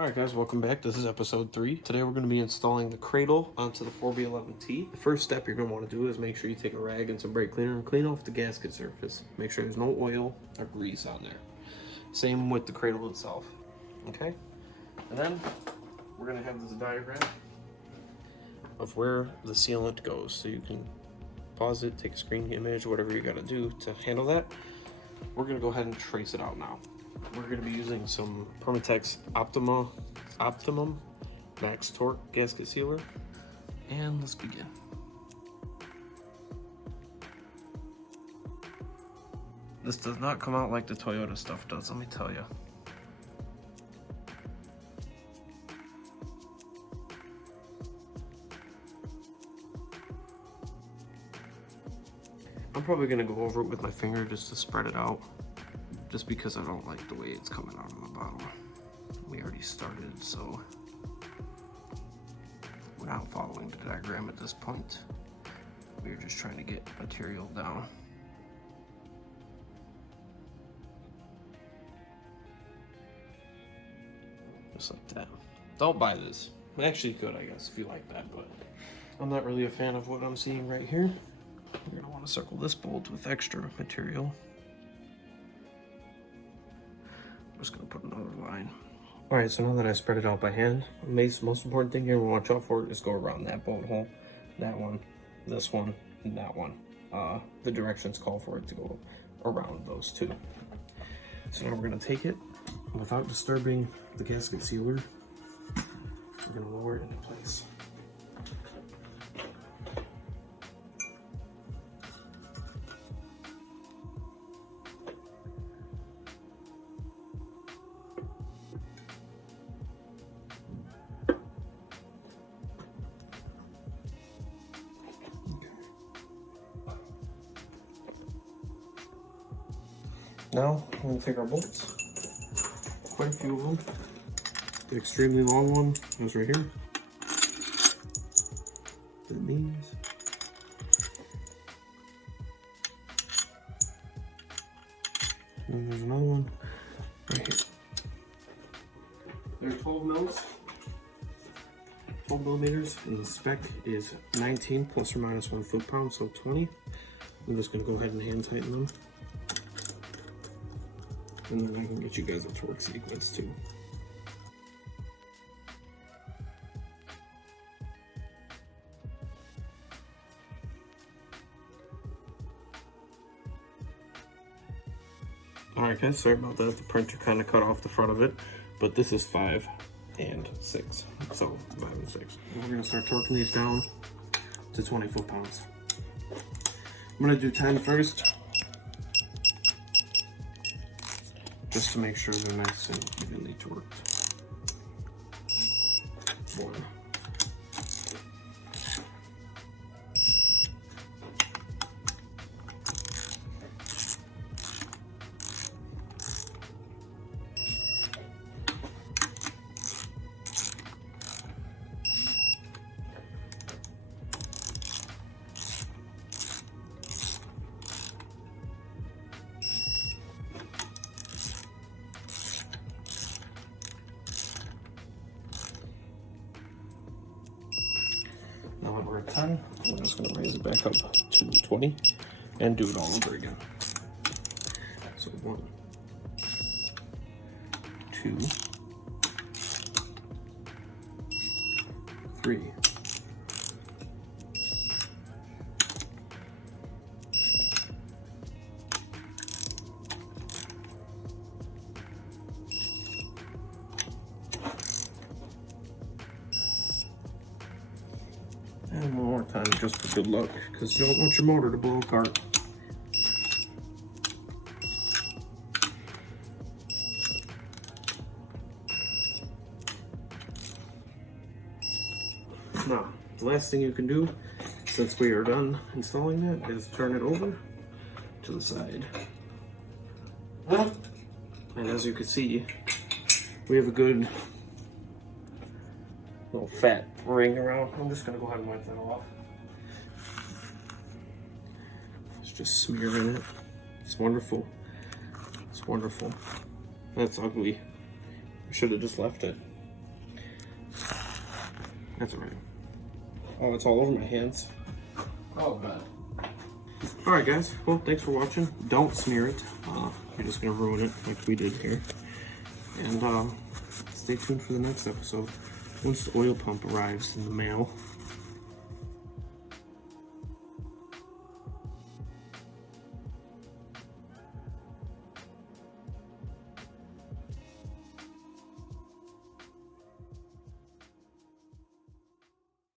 Alright guys, welcome back. This is episode 3. Today we're going to be installing the Cradle onto the 4B11T. The first step you're going to want to do is make sure you take a rag and some brake cleaner and clean off the gasket surface. Make sure there's no oil or grease on there. Same with the Cradle itself. Okay? And then we're going to have this diagram of where the sealant goes. So you can pause it, take a screen image, whatever you got to do to handle that. We're going to go ahead and trace it out now. We're going to be using some Permatex Optimum Max Torque gasket sealer, and let's begin. This does not come out like the Toyota stuff does, let me tell you. I'm probably going to go over it with my finger just to spread it out. Just because I don't like the way it's coming out of the bottle. We already started, so we're not following the diagram at this point. We're just trying to get material down. Just like that. Don't buy this. Actually, you could, I guess, if you like that, but I'm not really a fan of what I'm seeing right here. You're gonna want to circle this bolt with extra material. I'm just gonna put another line. All right, so now that I spread it out by hand, the most important thing here we want to watch out for is go around that bolt hole, that one, this one, and that one. The directions call for it to go around those two. So now we're gonna take it, without disturbing the gasket sealer, we're gonna lower it into place. Now, we're going to take our bolts, quite a few of them. The extremely long one is right here. For the beams. And then there's another one right here. They're 12 mils, 12 millimeters, and the spec is 19 plus or minus 1 foot-pound, so 20. I'm just going to go ahead and hand tighten them. And then I can get you guys a torque sequence too. Alright guys, sorry about that. The printer kind of cut off the front of it, but this is 5 and 6. So 5 and 6. And we're going to start torquing these down to 20 foot-pounds. I'm going to do 10 first. Just to make sure they're nice and evenly torqued. 1. Now that we're at 10, we're just going to raise it back up to 20 and do it all over again. So 1, 2, 3, 'and one more time just for good luck, because you don't want your motor to blow apart. Now, the last thing you can do, since we are done installing that, is turn it over to the side. And as you can see, we have a good little fat ring around. I'm just gonna go ahead and wipe that off. It's just smearing it. It's wonderful. It's wonderful. That's ugly. I should have just left it. That's all right. Oh, it's all over my hands. Oh, God. All right, guys. Well, thanks for watching. Don't smear it. You're just gonna ruin it like we did here. And stay tuned for the next episode. Once the oil pump arrives in the mail.